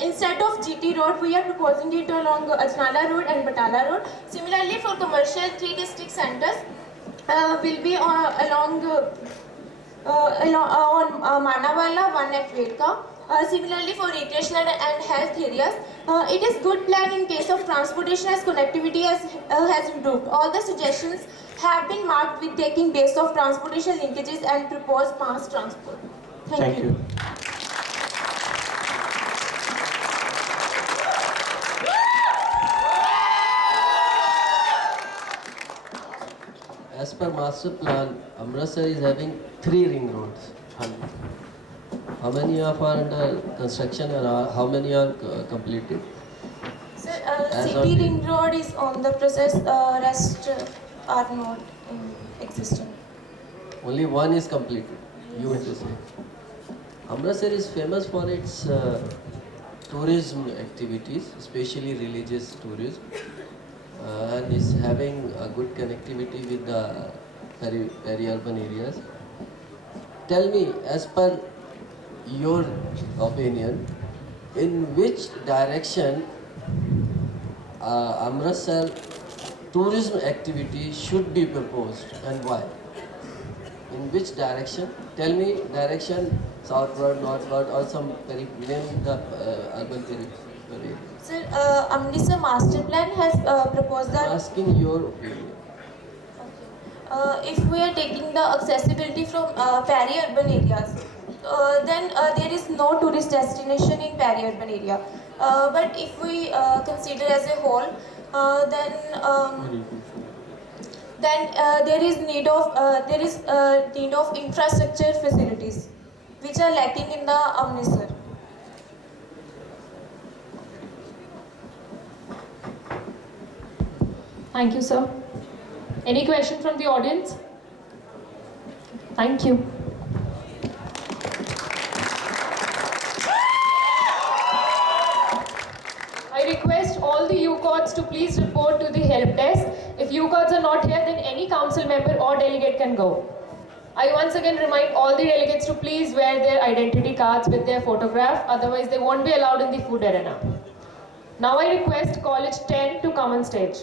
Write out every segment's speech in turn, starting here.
instead of GT road, we are proposing it along Ajnala road and Batala road. Similarly, for commercial, 3 district centers will be on Manawala, one at Vedka. Similarly, for recreational and health areas, it is good plan in case of transportation as connectivity has improved. All the suggestions have been marked with taking base of transportation linkages and proposed mass transport. Thank you. As per master plan, Amritsar is having 3 ring roads. How many are under construction and how many are completed? Sir, City Ring Road is on the process, rest are not in existence. Only one is completed, you mean to say. Amritsar is famous for its tourism activities, especially religious tourism, and is having a good connectivity with the peri-urban areas. Tell me, as per your opinion, in which direction Amritsar tourism activity should be proposed and why? In which direction? Tell me direction, southward, northward, or some name the urban periphery. Sir, Amritsar Master Plan has proposed that. I'm asking your opinion. If we are taking the accessibility from peri-urban areas, then there is no tourist destination in peri-urban area. But if we consider as a whole, then there is need of infrastructure facilities which are lacking in the Amritsar. Thank you, sir. Any question from the audience? Thank you. I request all the UCOTs to please report to the help desk. If UCOTs are not here, then any council member or delegate can go. I once again remind all the delegates to please wear their identity cards with their photograph, otherwise they won't be allowed in the food arena. Now I request College 10 to come on stage.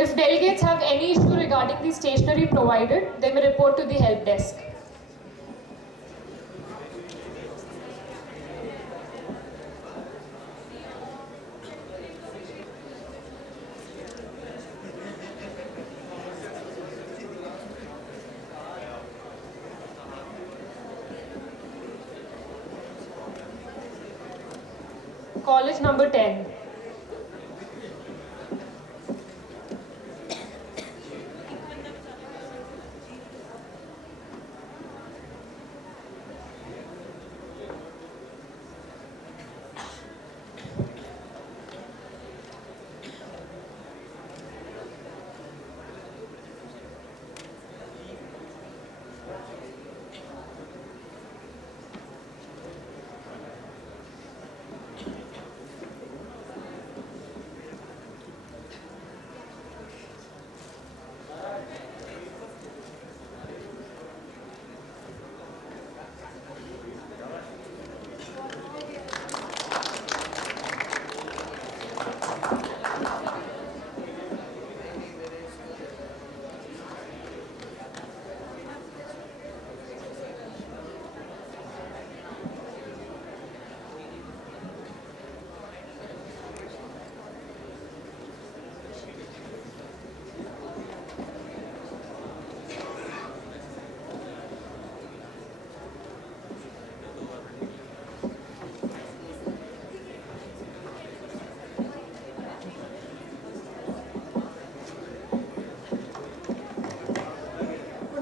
If delegates have any issue regarding the stationery provided, they may report to the help desk. College number 10.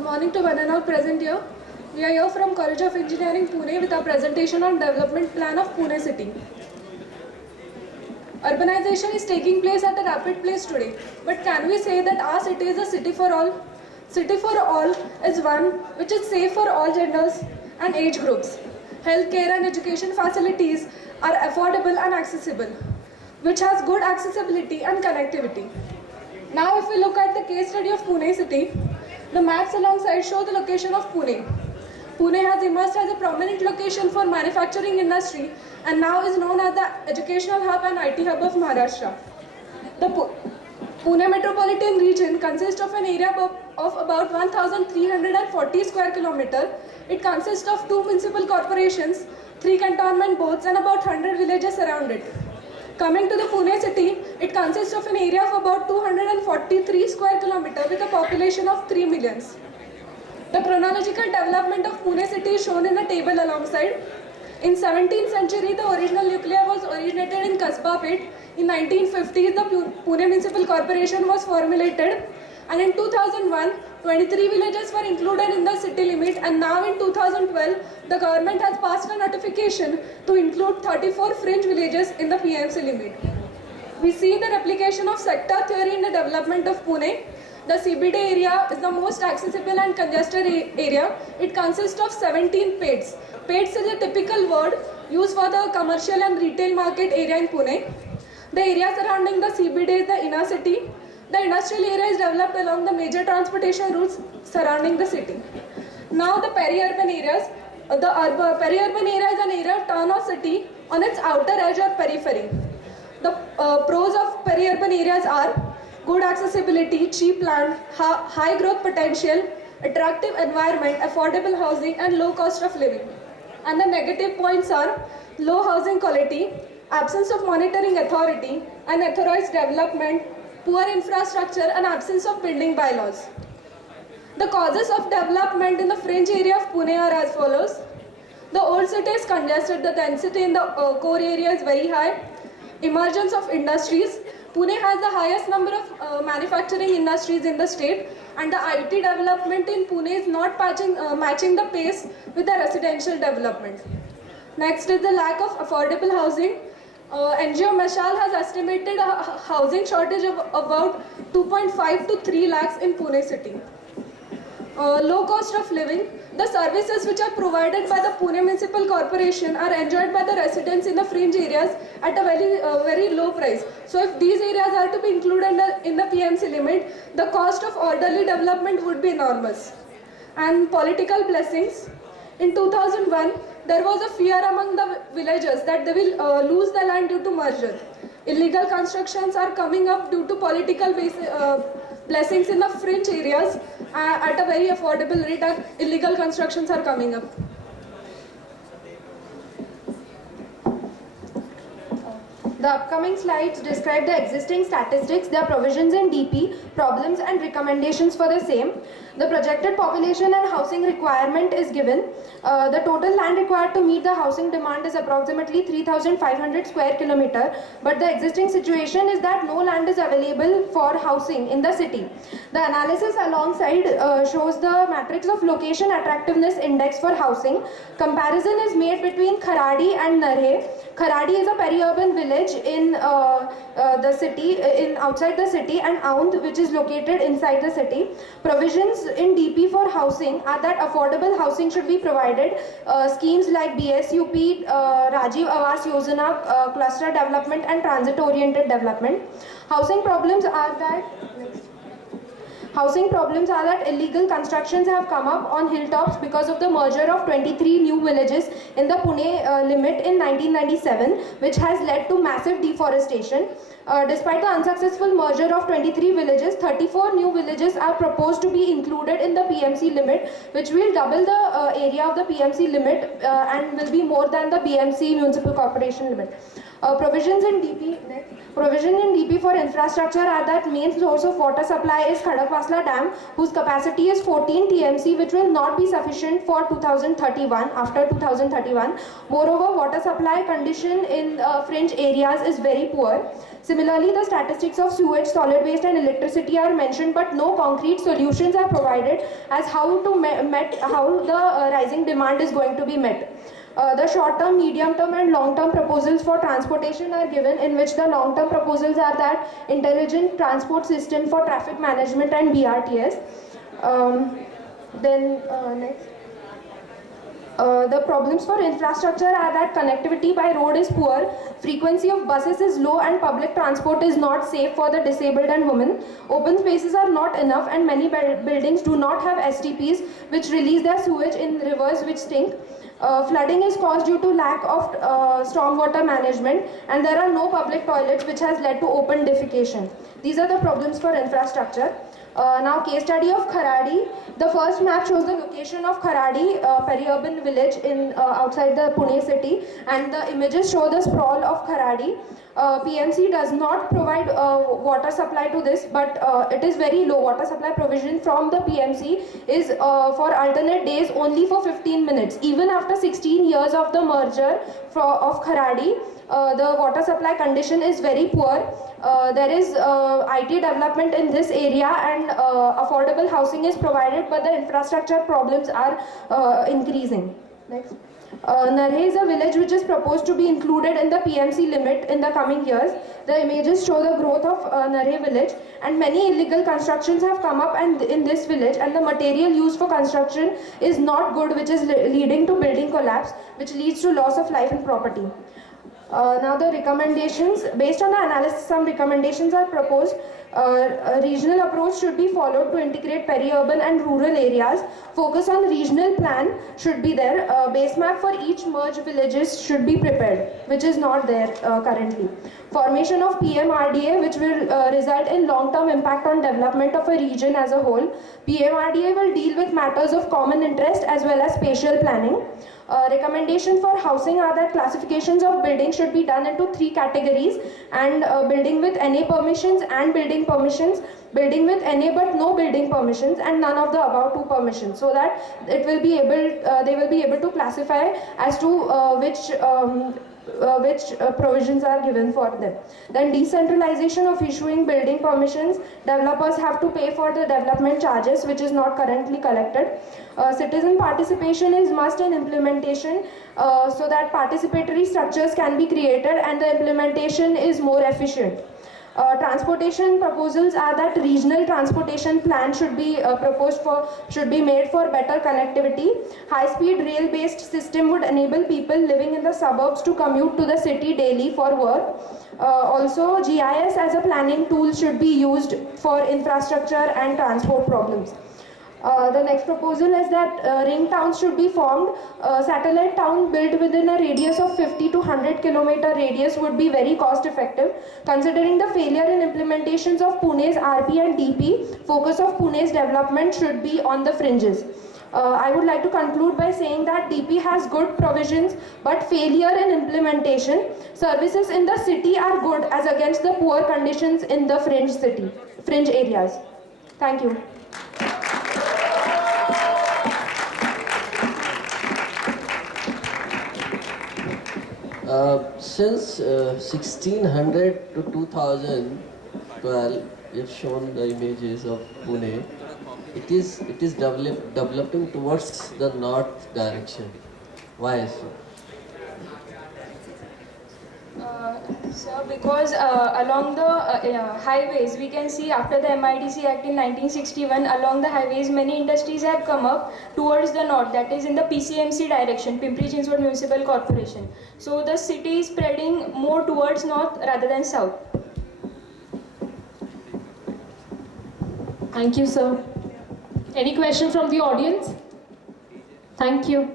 Morning to one and all present here. We are here from College of Engineering, Pune with our presentation on development plan of Pune city. Urbanization is taking place at a rapid pace today, but can we say that our city is a city for all? City for all is one which is safe for all genders and age groups. Healthcare and education facilities are affordable and accessible, which has good accessibility and connectivity. Now if we look at the case study of Pune city, the maps alongside show the location of Pune. Pune has emerged as a prominent location for manufacturing industry and now is known as the educational hub and IT hub of Maharashtra. The Pune metropolitan region consists of an area of about 1,340 square kilometer. It consists of 2 municipal corporations, 3 cantonment boards and about 100 villages around it. Coming to the Pune city, it consists of an area of about 243 square kilometer with a population of 3 millions. The chronological development of Pune city is shown in a table alongside. In 17th century, the original nucleus was originated in Kasbapet. In 1950s, the Pune Municipal Corporation was formulated, and in 2001, 23 villages were included in the city limit, and now in 2012, the government has passed a notification to include 34 fringe villages in the PMC limit. We see the replication of sector theory in the development of Pune. The CBD area is the most accessible and congested area. It consists of 17 peds. Peds is a typical word used for the commercial and retail market area in Pune. The area surrounding the CBD is the inner city. The industrial area is developed along the major transportation routes surrounding the city. Now the peri-urban areas. The peri-urban area is an area of town or city on its outer edge or periphery. The pros of peri-urban areas are good accessibility, cheap land, high growth potential, attractive environment, affordable housing and low cost of living. And the negative points are low housing quality, absence of monitoring authority, unauthorized development, poor infrastructure and absence of building bylaws. The causes of development in the fringe area of Pune are as follows. The old city is congested, the density in the core area is very high. Emergence of industries. Pune has the highest number of manufacturing industries in the state, and the IT development in Pune is not matching the pace with the residential development. Next is the lack of affordable housing. NGO Mashal has estimated a housing shortage of about 2.5 to 3 lakhs in Pune city. Low cost of living. The services which are provided by the Pune Municipal Corporation are enjoyed by the residents in the fringe areas at a very low price. So if these areas are to be included in the PMC limit, the cost of orderly development would be enormous. And political blessings. In 2001, there was a fear among the villagers that they will lose the land due to merger. Illegal constructions are coming up due to political blessings in the fringe areas at a very affordable rate, and illegal constructions are coming up. The upcoming slides describe the existing statistics, their provisions in DP, problems and recommendations for the same. The projected population and housing requirement is given. The total land required to meet the housing demand is approximately 3,500 square kilometer, but the existing situation is that no land is available for housing in the city. The analysis alongside shows the matrix of location attractiveness index for housing. Comparison is made between Kharadi and Narhe. Kharadi is a peri-urban village in the city, outside the city, and Aund, which is located inside the city. Provisions in DP for housing are that affordable housing should be provided. Schemes like BSUP, Rajiv Awas Yojana, cluster development and transit-oriented development. Housing problems are that illegal constructions have come up on hilltops because of the merger of 23 new villages in the Pune limit in 1997, which has led to massive deforestation. Despite the unsuccessful merger of 23 villages, 34 new villages are proposed to be included in the PMC limit, which will double the area of the PMC limit and will be more than the BMC Municipal Corporation limit. Provision in DP for infrastructure are that main source of water supply is Khadakwasla Dam, whose capacity is 14 TMC, which will not be sufficient for 2031, after 2031. Moreover, water supply condition in fringe areas is very poor. Similarly, the statistics of sewage, solid waste and electricity are mentioned, but no concrete solutions are provided as how the rising demand is going to be met. The short-term, medium-term and long-term proposals for transportation are given, in which the long-term proposals are that intelligent transport system for traffic management and BRTS. Next. The problems for infrastructure are that connectivity by road is poor, frequency of buses is low, and public transport is not safe for the disabled and women. Open spaces are not enough, and many buildings do not have STPs which release their sewage in rivers which stink. Flooding is caused due to lack of stormwater management, and there are no public toilets, which has led to open defecation. These are the problems for infrastructure. Now, case study of Kharadi. The first map shows the location of Kharadi, peri-urban village in outside the Pune city, and the images show the sprawl of Kharadi. PMC does not provide water supply to this, but it is very low. Water supply provision from the PMC is for alternate days only for 15 minutes. Even after 16 years of the merger of Kharadi, the water supply condition is very poor. There is IT development in this area, and affordable housing is provided, but the infrastructure problems are increasing. Next. Narhe is a village which is proposed to be included in the PMC limit in the coming years. The images show the growth of Narhe village, and many illegal constructions have come up in this village, and the material used for construction is not good, which is leading to building collapse, which leads to loss of life and property. Now the recommendations, based on the analysis, some recommendations are proposed. A regional approach should be followed to integrate peri-urban and rural areas. Focus on regional plan should be there. Base map for each merged villages should be prepared, which is not there currently. Formation of PMRDA, which will result in long-term impact on development of a region as a whole. PMRDA will deal with matters of common interest as well as spatial planning. Recommendation for housing are that classifications of buildings should be done into 3 categories, and building with NA permissions and building permissions, building with NA but no building permissions, and none of the above 2 permissions, so that it will be able, they will be able to classify as to which provisions are given for them. Then decentralization of issuing building permissions. Developers have to pay for the development charges, which is not currently collected. Citizen participation is must in implementation, so that participatory structures can be created and the implementation is more efficient. Transportation proposals are that regional transportation plan should be made for better connectivity. High-speed rail-based system would enable people living in the suburbs to commute to the city daily for work. Also, GIS as a planning tool should be used for infrastructure and transport problems. The next proposal is that ring towns should be formed. Satellite town built within a radius of 50 to 100 kilometer radius would be very cost effective. Considering the failure in implementations of Pune's RP and DP, focus of Pune's development should be on the fringes. I would like to conclude by saying that DP has good provisions but failure in implementation. Services in the city are good as against the poor conditions in the fringe areas. Thank you. Since 1600 to 2012, we have shown the images of Pune. It is developing towards the north direction. Why so? Sir, because along the highways, we can see after the MIDC Act in 1961, along the highways, many industries have come up towards the north, that is in the PCMC direction, Pimpri-Chinchwad Municipal Corporation. So the city is spreading more towards north rather than south. Thank you, sir. Any question from the audience? Thank you.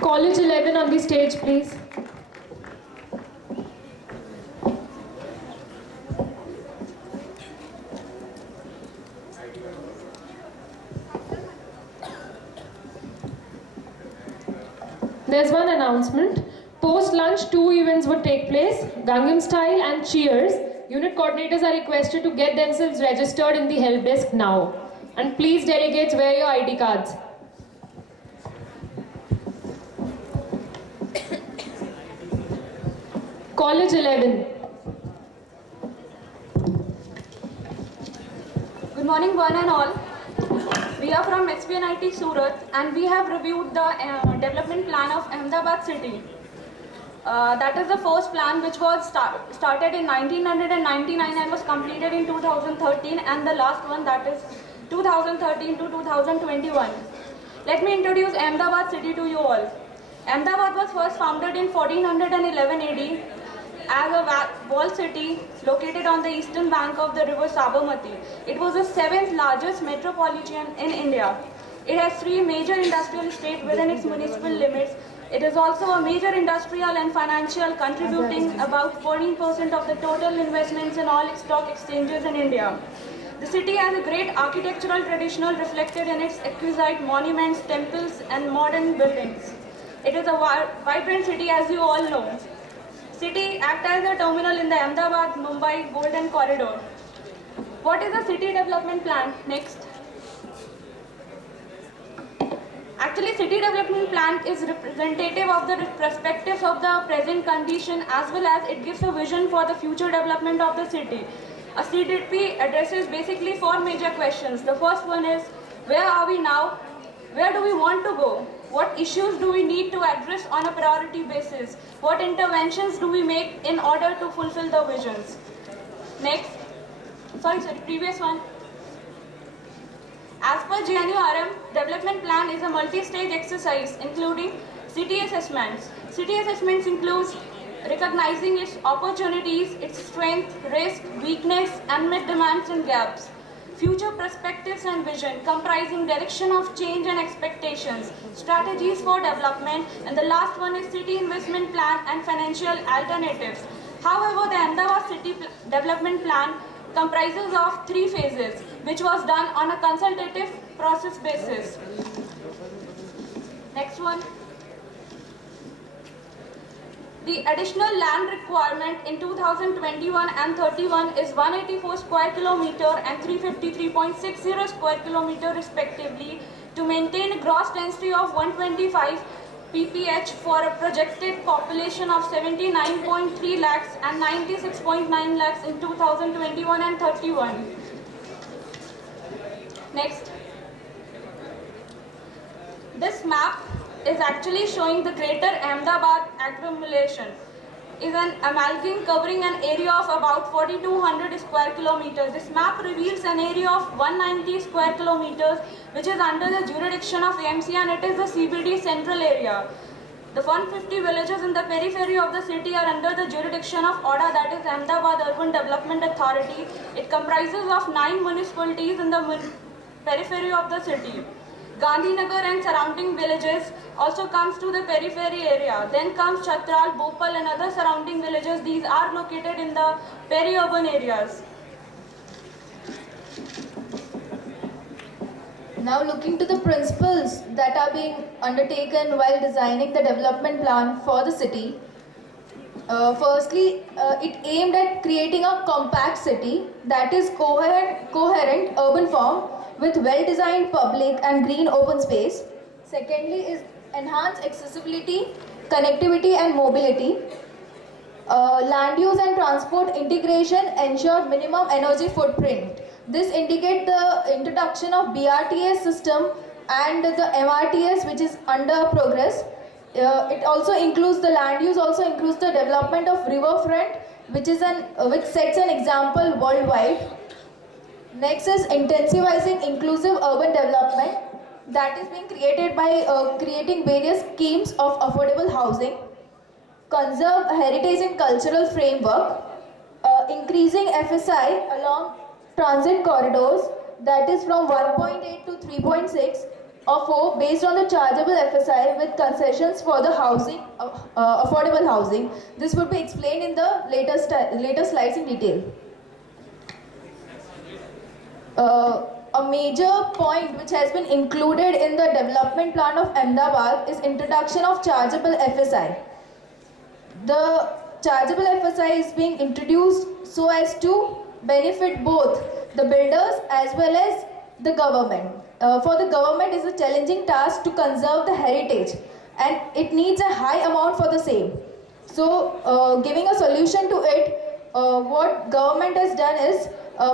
College 11 on the stage, please. There's one announcement. Post-lunch, 2 events would take place, Gangnam Style and Cheers. Unit coordinators are requested to get themselves registered in the help desk now. And please, delegates, wear your ID cards. College 11. Good morning, one and all. We are from SPNIT Surat, and we have reviewed the development plan of Ahmedabad city. That is the first plan which was started in 1999 and was completed in 2013, and the last one, that is 2013 to 2021. Let me introduce Ahmedabad city to you all. Ahmedabad was first founded in 1411 AD as a walled city located on the eastern bank of the river Sabarmati. It was the seventh largest metropolitan in India. It has three major industrial estates within its municipal limits. It is also a major industrial and financial, contributing about 14% of the total investments in all its stock exchanges in India. The city has a great architectural tradition reflected in its exquisite monuments, temples, and modern buildings. It is a vibrant city, as you all know. City acts as a terminal in the Ahmedabad-Mumbai Golden Corridor. What is the city development plan? Next. Actually, city development plan is representative of the perspectives of the present condition, as well as it gives a vision for the future development of the city. A CDP addresses basically four major questions. The first one is, where are we now? Where do we want to go? What issues do we need to address on a priority basis? What interventions do we make in order to fulfill the visions? Next. Previous one. As per GNURM, development plan is a multi-stage exercise including city assessments. City assessments includes recognizing its opportunities, its strength, risk, weakness, unmet demands and gaps. Future perspectives and vision comprising direction of change and expectations, strategies for development, and the last one is city investment plan and financial alternatives. However, the Ahmedabad city development plan comprises of three phases, which was done on a consultative process basis. Next one. The additional land requirement in 2021 and 31 is 184 square kilometer and 353.60 square kilometer respectively to maintain a gross density of 125 pph for a projected population of 79.3 lakhs and 96.9 lakhs in 2021 and 31. Next. This map is actually showing the greater Ahmedabad accumulation. Is an amalgam covering an area of about 4200 square kilometers. This map reveals an area of 190 square kilometers which is under the jurisdiction of AMC, and it is the CBD central area. The 150 villages in the periphery of the city are under the jurisdiction of ODA, that is Ahmedabad Urban Development Authority. It comprises of 9 municipalities in the periphery of the city. Gandhinagar and surrounding villages also comes to the periphery area. Then comes Chatral, Bhopal and other surrounding villages. These are located in the peri-urban areas. Now looking to the principles that are being undertaken while designing the development plan for the city. Firstly, it aimed at creating a compact city that is coherent urban form with well-designed public and green open space. Secondly is enhance accessibility, connectivity and mobility. Land use and transport integration ensure minimum energy footprint. This indicates the introduction of BRTS system and the MRTS which is under progress. It also includes the land use, also includes the development of riverfront which sets an example worldwide. Next is intensifying inclusive urban development that is being created by creating various schemes of affordable housing, conserve heritage and cultural framework, increasing FSI along transit corridors that is from 1.8 to 3.6 or 4 based on the chargeable FSI with concessions for the housing, affordable housing. This would be explained in the later slides in detail. A major point which has been included in the development plan of Ahmedabad is introduction of chargeable FSI. The chargeable FSI is being introduced so as to benefit both the builders as well as the government. For the government, it is a challenging task to conserve the heritage and it needs a high amount for the same. So, giving a solution to it, what government has done is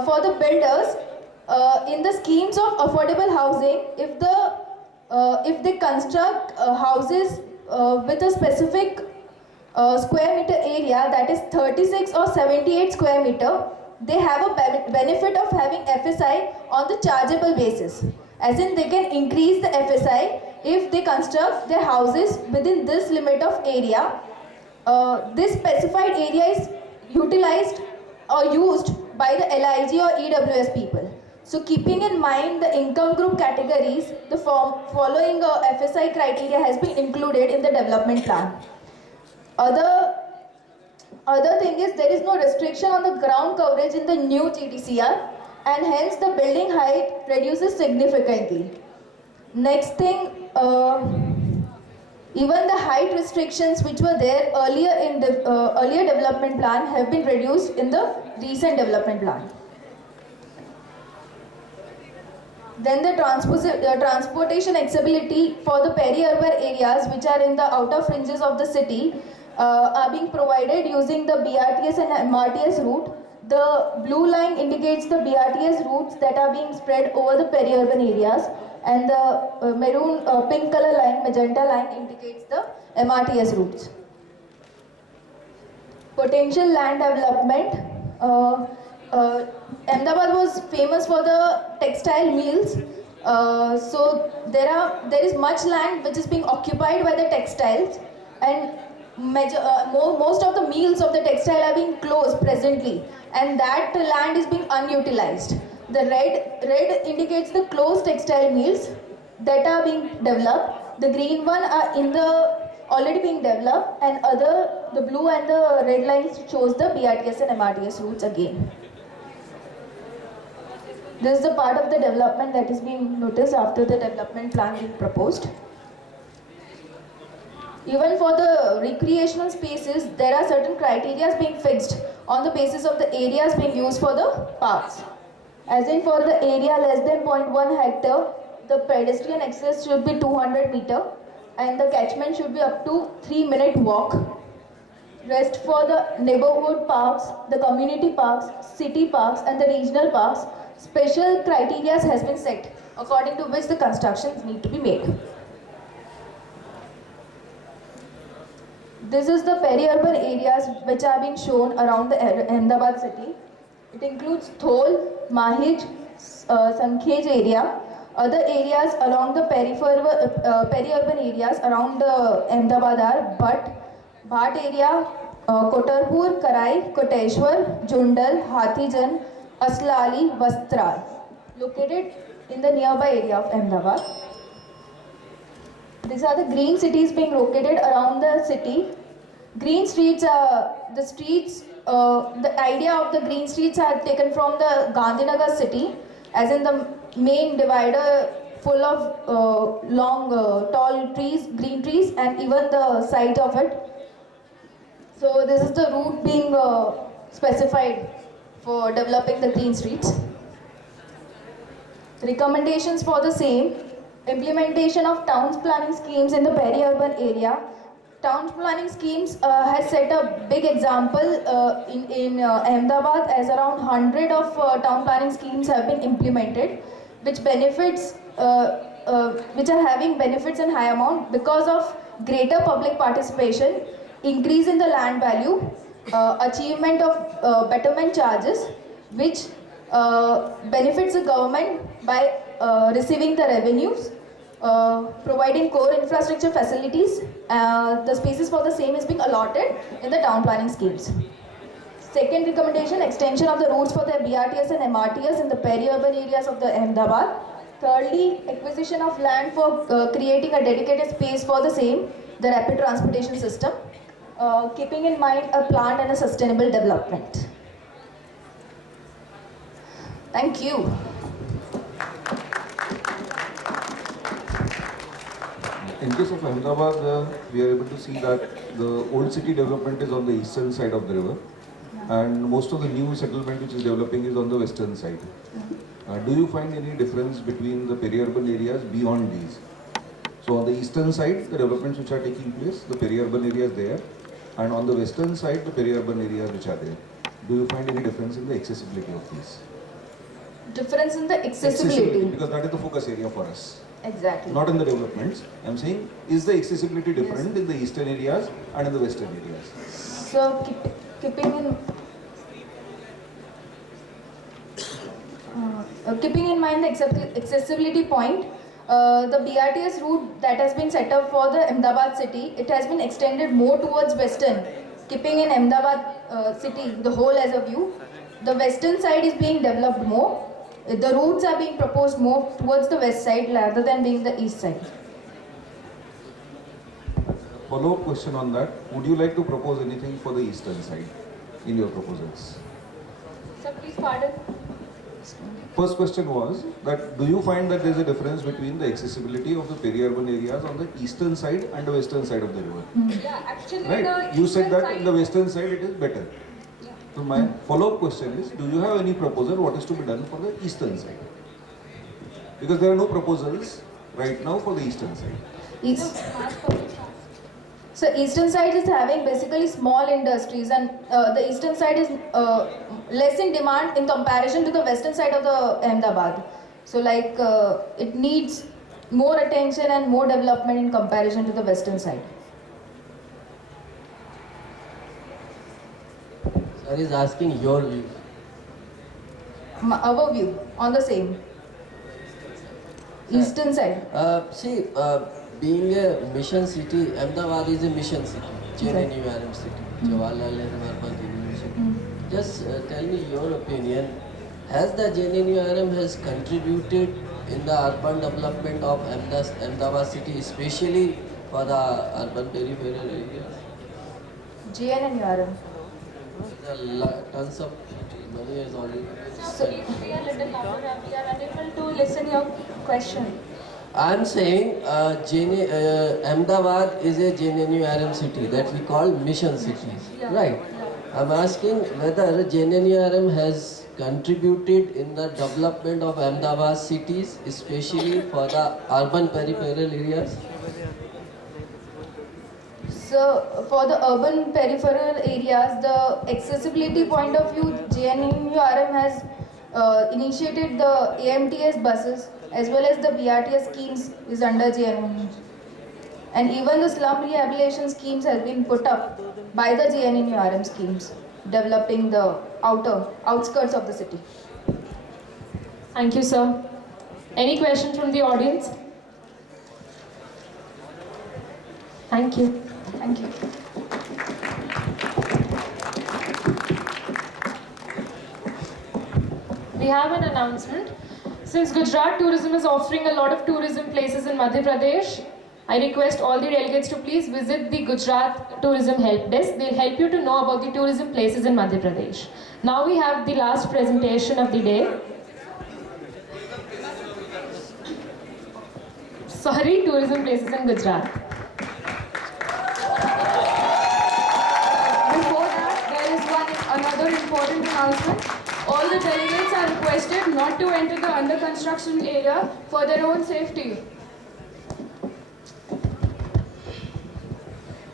for the builders, in the schemes of affordable housing, if they construct houses with a specific square meter area, that is 36 or 78 square meter, they have a benefit of having FSI on the chargeable basis. As in, they can increase the FSI if they construct their houses within this limit of area. This specified area is utilized or used by the LIG or EWS people. So keeping in mind the income group categories, the following FSI criteria has been included in the development plan. Other thing is, there is no restriction on the ground coverage in the new GDCR, and hence the building height reduces significantly. Next thing, even the height restrictions which were there earlier in the earlier development plan have been reduced in the recent development plan. Then the transportation accessibility for the peri-urban areas which are in the outer fringes of the city are being provided using the BRTS and MRTS route. The blue line indicates the BRTS routes that are being spread over the peri-urban areas, and the maroon pink color line, magenta line, indicates the MRTS routes. Potential land development. Ahmedabad was famous for the textile mills. So there is much land which is being occupied by the textiles, and most of the mills of the textile are being closed presently, and that land is being unutilized. The red indicates the closed textile mills that are being developed. The green one are already being developed, and the blue and the red lines shows the BRTS and MRTS routes again. This is the part of the development that is being noticed after the development plan being proposed. Even for the recreational spaces, there are certain criteria being fixed on the basis of the areas being used for the parks. As in, for the area less than 0.1 hectare, the pedestrian access should be 200 meter, and the catchment should be up to 3-minute walk. Rest for the neighborhood parks, the community parks, city parks, and the regional parks, special criteria has been set according to which the constructions need to be made. This is the peri-urban areas which are being shown around the Ahmedabad city. It includes Thol, Mahij, Sankhej area. Other areas along the peri-urban areas around Ahmedabad are Bhat area, Kotarpur, Karai, Koteshwar, Jundal, Hathijan, Aslali, Vastral, located in the nearby area of Ahmedabad. These are the green cities being located around the city. Green streets are the streets, the idea of the green streets are taken from the Gandhinagar city, as in the main divider full of long, tall trees, green trees, and even the site of it. So this is the route being specified for developing the green streets. Recommendations for the same: implementation of towns planning schemes in the peri-urban area. Town planning schemes has set a big example in Ahmedabad, as around 100 of town planning schemes have been implemented, which are having benefits in high amount because of greater public participation, increase in the land value, achievement of betterment charges, which benefits the government by receiving the revenues, providing core infrastructure facilities. The spaces for the same is being allotted in the town planning schemes. Second recommendation: extension of the routes for the BRTS and MRTS in the peri-urban areas of the Ahmedabad. Thirdly, acquisition of land for creating a dedicated space for the same, the rapid transportation system, keeping in mind a planned and a sustainable development. Thank you. In case of Ahmedabad, we are able to see that the old city development is on the eastern side of the river, and most of the new settlement which is developing is on the western side. Do you find any difference between the peri-urban areas beyond these? So on the eastern side, the developments which are taking place, the peri-urban areas there, and on the western side, the peri-urban areas which are there. Do you find any difference in the accessibility of these? Difference in the accessibility. Because that is the focus area for us. Exactly. Not in the developments. I'm saying, is the accessibility different in the eastern areas and in the western areas? So keeping in mind the accessibility point, the BRTS route that has been set up for the Ahmedabad city, it has been extended more towards western, keeping in Ahmedabad city the whole as a view. The western side is being developed more. The routes are being proposed more towards the west side rather than being the east side. Follow-up question on that. Would you like to propose anything for the eastern side in your proposals? Sir, please pardon. First question was that do you find that there is a difference between the accessibility of the peri-urban areas on the eastern side and the western side of the river? Yeah, actually, Right? You said that in the western side it is better. So my follow-up question is, do you have any proposal what is to be done for the eastern side? Because there are no proposals right now for the eastern side. So eastern side is having basically small industries, and the eastern side is less in demand in comparison to the western side of the Ahmedabad. So like it needs more attention and more development in comparison to the western side. Sir is asking your view. Our view on the same. Eastern side. Being a mission city, Ahmedabad is a mission city, JNNURM city, Jawaharlal Nehru Urban University. Just tell me your opinion. Has the JNNURM has contributed in the urban development of Ahmedabad city, especially for the urban peripheral areas? JNNURM. Tons of money is already. So if we are little louder, we are unable to listen your question. I'm saying Ahmedabad is a JNNURM city that we call mission cities, right? I'm asking whether JNNURM has contributed in the development of Ahmedabad cities, especially for the urban peripheral areas. So for the urban peripheral areas, the accessibility point of view, JNNURM has initiated the AMTS buses as well as the BRTS schemes is under JNNU. And even the slum rehabilitation schemes has been put up by the JNNURM schemes, developing the outskirts of the city. Thank you, sir. Any questions from the audience? Thank you. Thank you. We have an announcement. Since Gujarat tourism is offering a lot of tourism places in Madhya Pradesh, I request all the delegates to please visit the Gujarat Tourism Help Desk. They'll help you to know about the tourism places in Madhya Pradesh. Now we have the last presentation of the day. Sorry, tourism places in Gujarat. Before that, there is another important announcement. All the delegates are requested not to enter the under construction area for their own safety.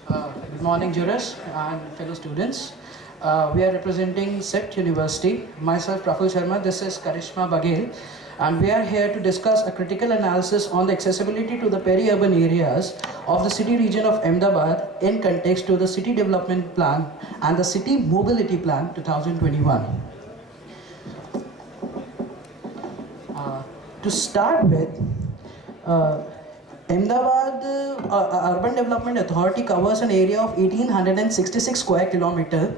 Good morning, jurors and fellow students. We are representing SET University. Myself, Praful Sharma. This is Karishma Baghel. And we are here to discuss a critical analysis on the accessibility to the peri-urban areas of the city region of Ahmedabad in context to the City Development Plan and the City Mobility Plan 2021. To start with, Ahmedabad Urban Development Authority covers an area of 1866 square kilometer,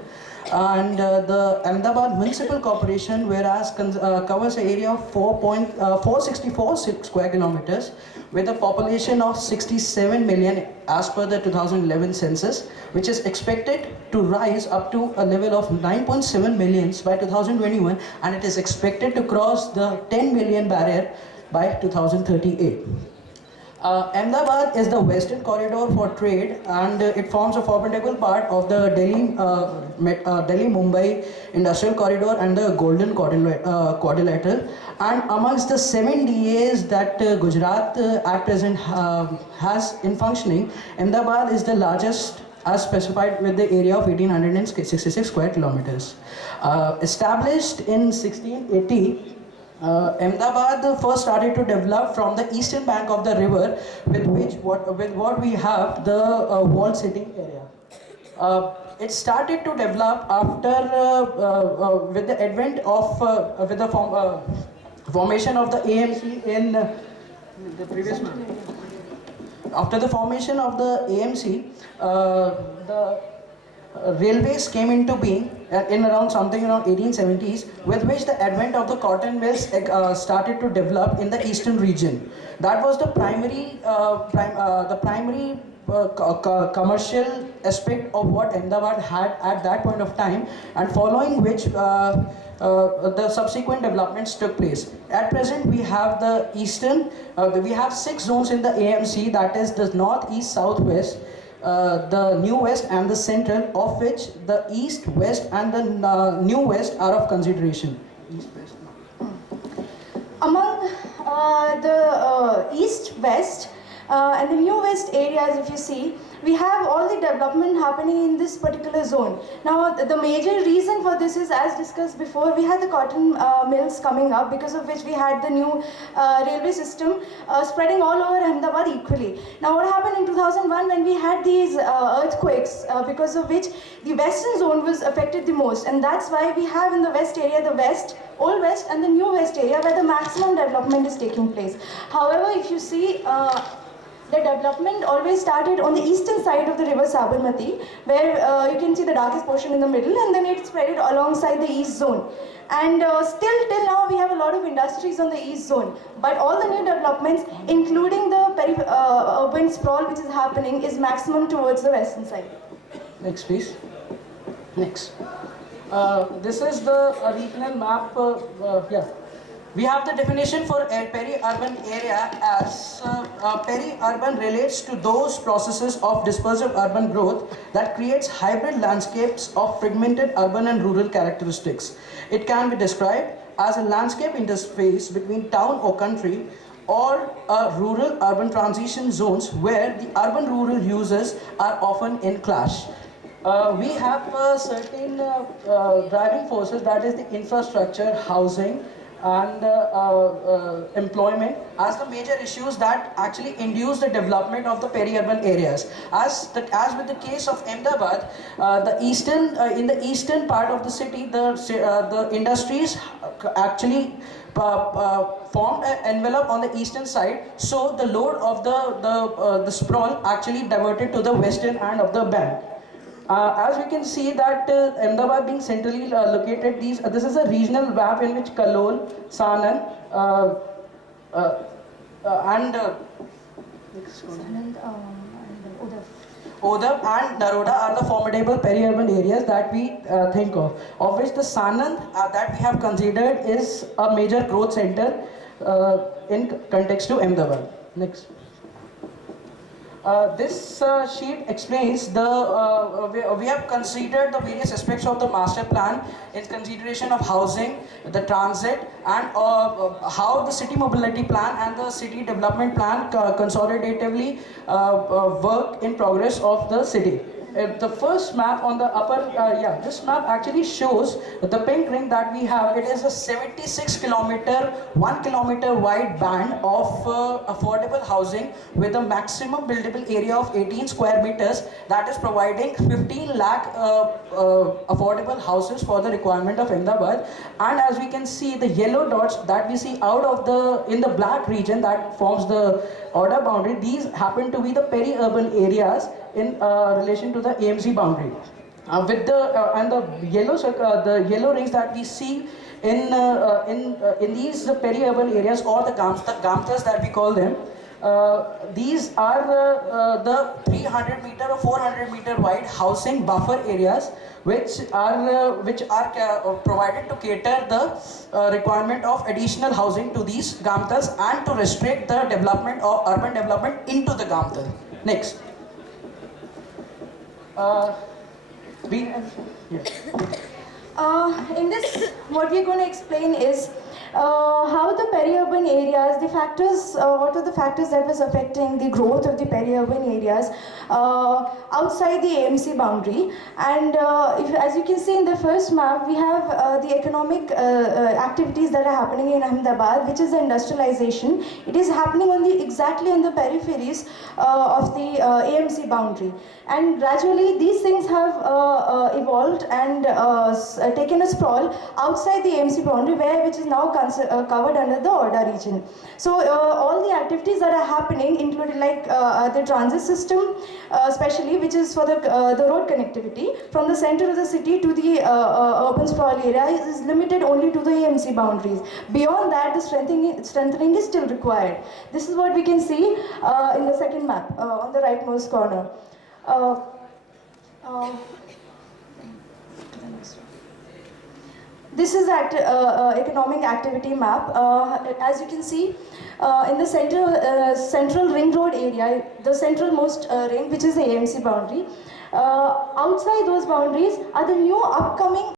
and the Ahmedabad Municipal Corporation whereas covers an area of 464 square kilometers with a population of 67 million as per the 2011 census, which is expected to rise up to a level of 9.7 millions by 2021, and it is expected to cross the 10 million barrier by 2038. Ahmedabad is the western corridor for trade, and it forms a formidable part of the Delhi-Mumbai industrial corridor and the Golden Quadrilateral. And amongst the 7 DAs that Gujarat at present has in functioning, Ahmedabad is the largest as specified with the area of 1866 square kilometers. Established in 1680, Ahmedabad first started to develop from the eastern bank of the river, with what we have the walled sitting area. It started to develop after with the advent of with the formation of the AMC in the previous one. After the formation of the AMC, the railways came into being in around something around 1870s, with which the advent of the cotton mills started to develop in the eastern region. That was the primary commercial aspect of what Ahmedabad had at that point of time, and following which the subsequent developments took place. At present, we have the eastern, we have 6 zones in the AMC, that is the north, east, south, west, the new west and the central, of which the east, west and the new west are of consideration. East, west, Among the east, west and the new west areas, if you see, we have all the development happening in this particular zone. Now, the major reason for this is, as discussed before, we had the cotton mills coming up, because of which we had the new railway system spreading all over Ahmedabad equally. Now, what happened in 2001 when we had these earthquakes, because of which the western zone was affected the most, and that's why we have in the west area the west, old west and the new west area, where the maximum development is taking place. However, if you see, the development always started on the eastern side of the river Sabarmati, where you can see the darkest portion in the middle, and then it spread alongside the east zone. And still till now we have a lot of industries on the east zone, but all the new developments, including the urban sprawl which is happening, is maximum towards the western side. Next, please. Next. This is the regional map. Yeah. We have the definition for a peri-urban area as peri-urban relates to those processes of dispersive urban growth that creates hybrid landscapes of fragmented urban and rural characteristics. It can be described as a landscape interface between town or country, or rural-urban transition zones where the urban-rural uses are often in clash. We have certain driving forces, that is the infrastructure, housing, and employment as the major issues that actually induce the development of the peri-urban areas. As with the case of Ahmedabad, in the eastern part of the city, the industries actually formed an envelope on the eastern side, so the load of the sprawl actually diverted to the western end of the band. As we can see that Ahmedabad being centrally located, this is a regional map in which Kalol, Sanand, and Odhav and Naroda are the formidable peri-urban areas that we think of which the Sanand that we have considered is a major growth center in context to Ahmedabad. Next. This sheet explains we have considered the various aspects of the master plan in consideration of housing, the transit, and how the city mobility plan and the city development plan consolidatively work in progress of the city. The first map on the upper, this map actually shows the pink ring that we have. It is a 76 kilometer, 1 kilometer wide band of affordable housing with a maximum buildable area of 18 square meters, that is providing 15 lakh affordable houses for the requirement of Ahmedabad. And as we can see, the yellow dots that we see in the black region that forms the order boundary, these happen to be the peri-urban areas in relation to the AMC boundary. With the yellow rings that we see in these peri-urban areas, or the gamtas that we call them, these are the 300 meter or 400 meter wide housing buffer areas, which are provided to cater the requirement of additional housing to these gamtas and to restrict the development of urban development into the gamta. Next. In this, what we're going to explain is how the peri-urban areas, the factors, what are the factors that was affecting the growth of the peri-urban areas outside the AMC boundary. And as you can see in the first map, we have the economic activities that are happening in Ahmedabad, which is the industrialization. It is happening exactly on the peripheries of the AMC boundary. And gradually these things have evolved and taken a sprawl outside the AMC boundary, which is now covered under the ORDA region. So all the activities that are happening, including like the transit system, especially which is for the road connectivity from the center of the city to the urban sprawl area, is limited only to the AMC boundaries. Beyond that, the strengthening is still required. This is what we can see in the second map on the rightmost corner. This is economic activity map. As you can see, in the central ring road area, the centralmost ring, which is the AMC boundary, outside those boundaries are the new upcoming